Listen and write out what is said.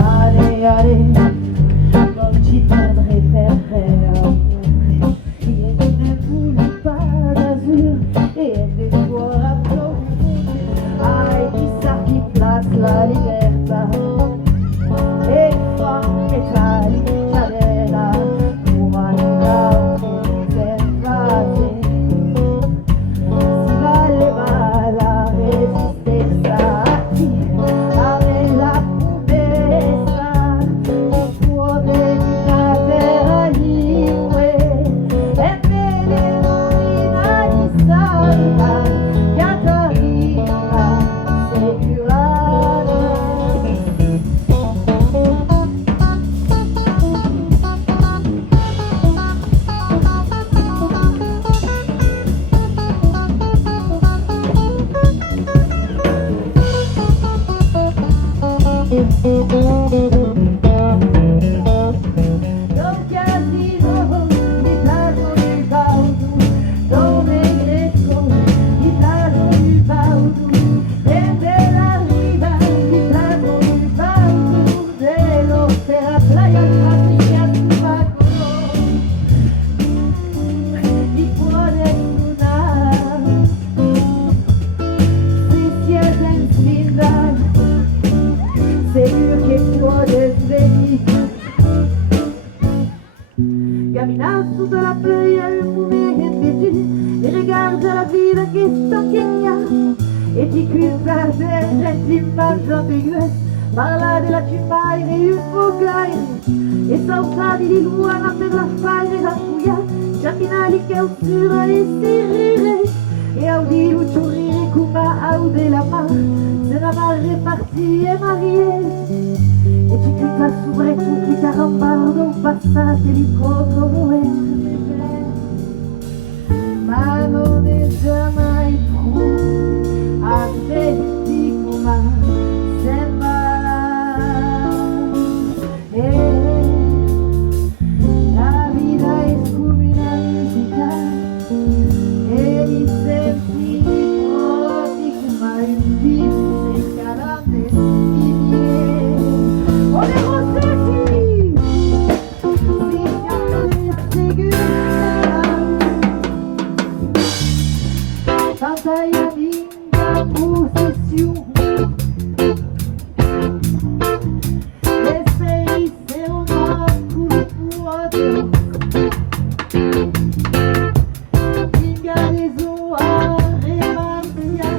Allez, allez, comme tu perdrais, perdrais. Il est une boule pas d'azur et des fois applaudis. Aïe, qui ça qui place la libertà. E fa che cali cadena, umanità conservate. Si valeva la resistenza a chi aveva purezza, il cuore di una terra libre e nell'eroina di Santa Caterina Segurata. Don Casino, l'Italia del Baudu, dove cresco, l'Italia del Baudu, desde la riva, l'Italia del Baudu, dell'opera playa classica sul Baccolo, di cuore lunare, si siete in sfida, seguro che puoi svenire. Cammina sous la feuille à une poumée vêtue et regarde la vida qui stocchegna e ti chiusa per ti mangia ambiguës parla della città e un po' gaire e saltati di luana per la fare la fuia camminali che oscura e si rire e audi un ciurire come aude la mar se la mar repartie e mariée e ti chiusa sopra tutti i carambardo passati l'incontro ma non è già mai più aspetti come sembra la vita è come una musica e i sensi propri come un viso e calante si viene on est rossetti si chiama segura tanta linda possession esperienze una cultura ingaleso a remarcia